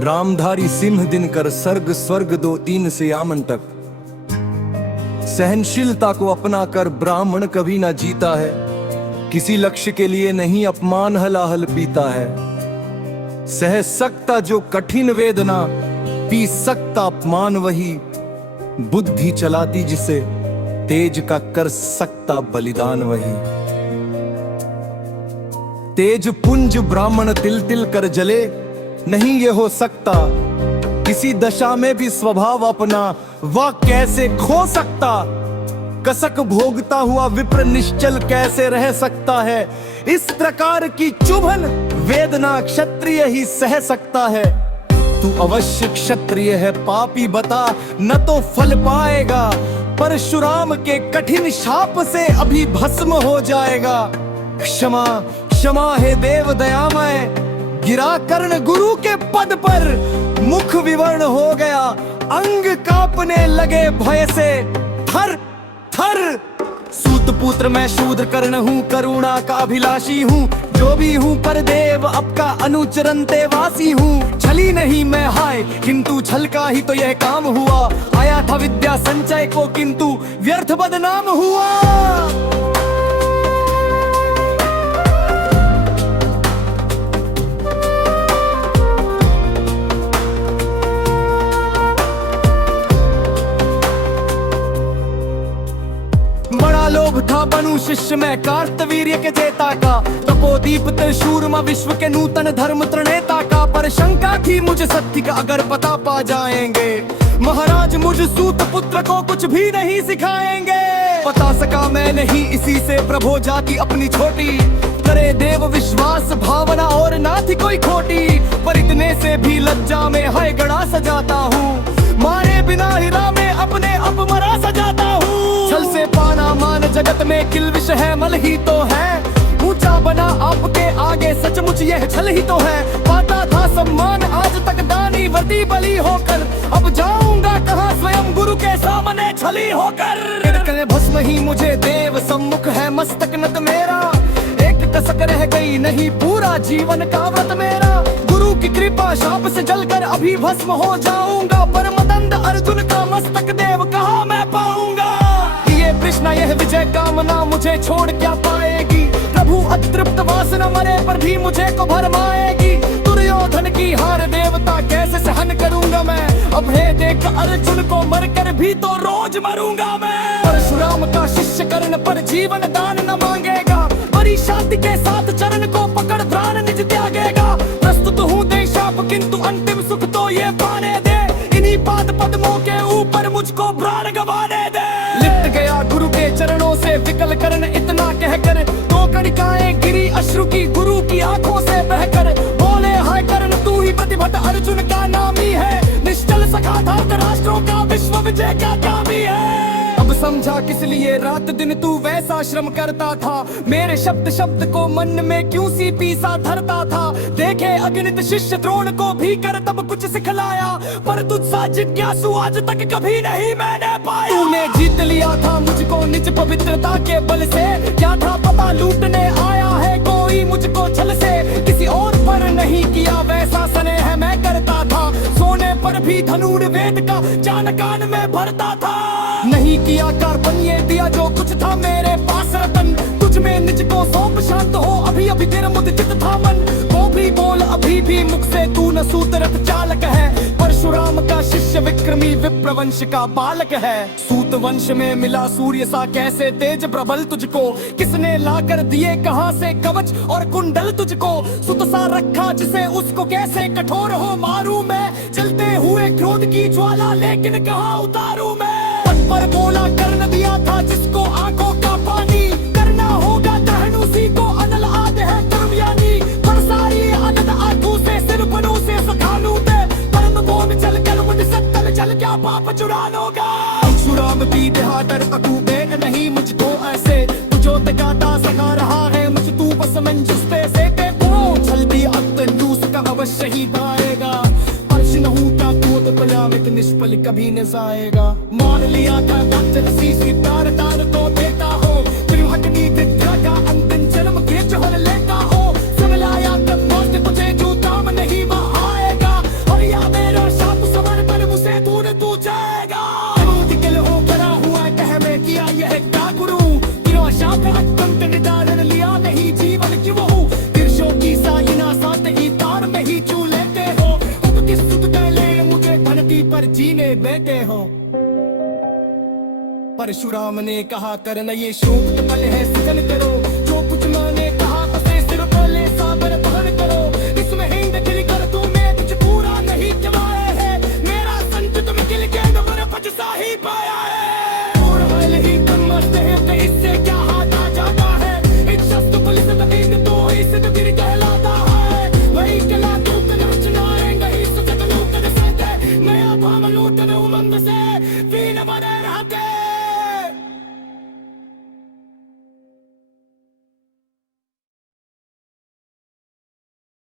रामधारी सिंह दिनकर सर्ग स्वर्ग 2-3 से आमन तक। सहनशीलता को अपना कर ब्राह्मण कभी ना जीता है, किसी लक्ष्य के लिए नहीं अपमान हलाहल पीता है। सह सकता जो कठिन वेदना, पी सकता अपमान वही, बुद्धि चलाती जिसे तेज का कर सकता बलिदान वही। तेज पुंज ब्राह्मण तिल तिल कर जले, नहीं ये हो सकता किसी दशा में भी स्वभाव अपना वह कैसे खो सकता। कसक भोगता हुआ विप्र निश्चल कैसे रह सकता है, इस प्रकार की चुभन वेदना क्षत्रिय ही सह सकता है। तू अवश्य क्षत्रिय है पापी बता, न तो फल पाएगा, परशुराम के कठिन शाप से अभी भस्म हो जाएगा। क्षमा क्षमा हे देव दयामय, गिरा कर्ण गुरु के पद पर, मुख विवर्ण हो गया, अंग कांपने लगे भय से थर थर। सूत पुत्र मैं शूद्र कर्ण हूँ, करुणा का अभिलाषी हूँ, जो भी हूँ पर देव अब का अनुचरण तेवासी हूँ। छली नहीं मैं हाय, किंतु छल का ही तो यह काम हुआ, आया था विद्या संचय को किंतु व्यर्थ बदनाम हुआ। लोभ था बनू शिष्य में कार्तवीर्य के जेता का, तपोदीप शूरमा विश्व के नूतन धर्म त्रणेता का। पर शंका थी मुझे सत्य का अगर पता पा जाएंगे, महाराज मुझ सूत पुत्र को कुछ भी नहीं सिखाएंगे। पता सका मैं नहीं इसी से प्रभो जाति अपनी छोटी, करे देव विश्वास भावना और ना थी कोई खोटी। पर इतने से भी लज्जा में है गड़ा सजाता हूँ, मारे बिना हिरा में अपने अपमरा सजाता हूँ। छल से पाना मान जगत में किल्विश है, मल ही तो है, ऊंचा बना आपके आगे सचमुच यह छल ही तो है। पाता था सम्मान आज तक दानी वर्दी बली होकर, अब जाऊंगा कहाँ स्वयं गुरु के सामने छली होकर। भस्म ही मुझे देव सम्मुख है मस्तक नत मेरा, एक कसक रह गई नहीं पूरा जीवन का व्रत मेरा। गुरु की कृपा शाप से जलकर अभी भस्म हो जाऊंगा, पर मदंड अर्जुन का मस्तक देव कहाँ मैं पाऊंगा। ये कृष्णा यह विजय कामना मुझे छोड़ क्या पाएगी, प्रभु अतृप्त वासना मरे पर भी मुझे को भरमाएगी। दुर्योधन की हार देवता कैसे सहन करूंगा मैं, अब हे देख अर्जुन को मरकर भी तो रोज मरूंगा मैं। परशुराम का शिष्य कर्ण पर जीवन दान न मांगेगा, बड़ी शांति के साथ चरण को पकड़ प्राण निज त्यागेगा। प्रस्तुत हूँ दे शाप किंतु अंतिम सुख तो ये पाने दे, इन्हीं पाद पद्मों के ऊपर मुझको प्राण गंवाने दे। लिपट गया गुरु के चरणों से विकल कर्ण इतना कहकर, दो कणिकाएं गिरी अश्रु की गुरु की आंखों से बहकर। बोले हाय कर्ण तू ही प्रतिभट अर्जुन का नाम ही है, निश्चल सखा धर्तराष्ट्रों का विश्व विजय का काम ही है। अब समझा किस लिए रात दिन तू वैसा श्रम करता था, मेरे शब्द शब्द को मन में क्यों सी पीसा धरता था। देखे अगणित शिष्य द्रोण को भी कर तब कुछ सिखलाया, पर तुझसा जिज्ञासु आज तक कभी नहीं मैंने पाया। तूने जीत लिया था मुझको निज पवित्रता के बल से, क्या था पता लूटने आया है कोई मुझको छल से। किसी और पर नहीं किया वैसा स्नेह मैं करता था, सोने पर भी धनुर वेद का जान कान में भरता था। नहीं किया कार्पण ये दिया जो कुछ था मेरे पास रतन, तुझ में निज को सौंप शांत हो अभी अभी तेरा मुदित था मन। वो भी बोल अभी भी मुख से तू न सूतरथ चालक है, परशुराम का शिष्य विक्रमी विप्रवंश का बालक है। सूत वंश में मिला सूर्य सा कैसे तेज प्रबल तुझको, किसने लाकर दिए कहाँ से कवच और कुंडल तुझको। सुत सा रखा जिसे उसको कैसे कठोर हो मारू मैं, जलते हुए क्रोध की ज्वाला लेकिन कहाँ उतारू मैं। पर बोला कर्ण दिया था जिसको आंखों का पानी, करना होगा दहन उसी को अनल आद है कर्म यानी। पर सारी अनल आंखों से सिर बनों से सखालू दे, परम बोध चल कर मुझ सत्तल चल क्या पाप चुरा लोगा। परशुराम की देहातर अकू बेट नहीं मुझको ऐसे, तुझो तकाता सखा रहा है मुझ तू बस मंजुस पे से के पुरो। जल्दी अब लूस का अवश्य ही पाएगा, अर्श न हूँ क्या क्रोध पलावित निष्फल कभी न जाएगा। मान लिया था सी तार तार को देता हो, फिर हटनी विद्या का अंतिम जन्म के चहल लेता हो। समलाया तब मौत तुझे जो दाम नहीं वह आएगा, और या पर जीने देते हो। परशुराम ने कहा करना ये शोक कल है सजन करो, जो कुछ मैंने कहा उसे सिर पहले साबर बहन करो। इसमें हिंद दिल कर तू मैं कुछ पूरा नहीं जमाया है, मेरा संत तुम दिल के अंदर पचसा ही पाया है। और हाल ही तुम मस्त है तो इससे क्या हाथ आ जाता है, एक शस्त्र पुलिस तक तो इसे तो गिर कहलाता है। वही कला तू कर रचनाएंगे ही सुचत लूट सहते, नया भाव लूटने उमंग से पीन बने रहते।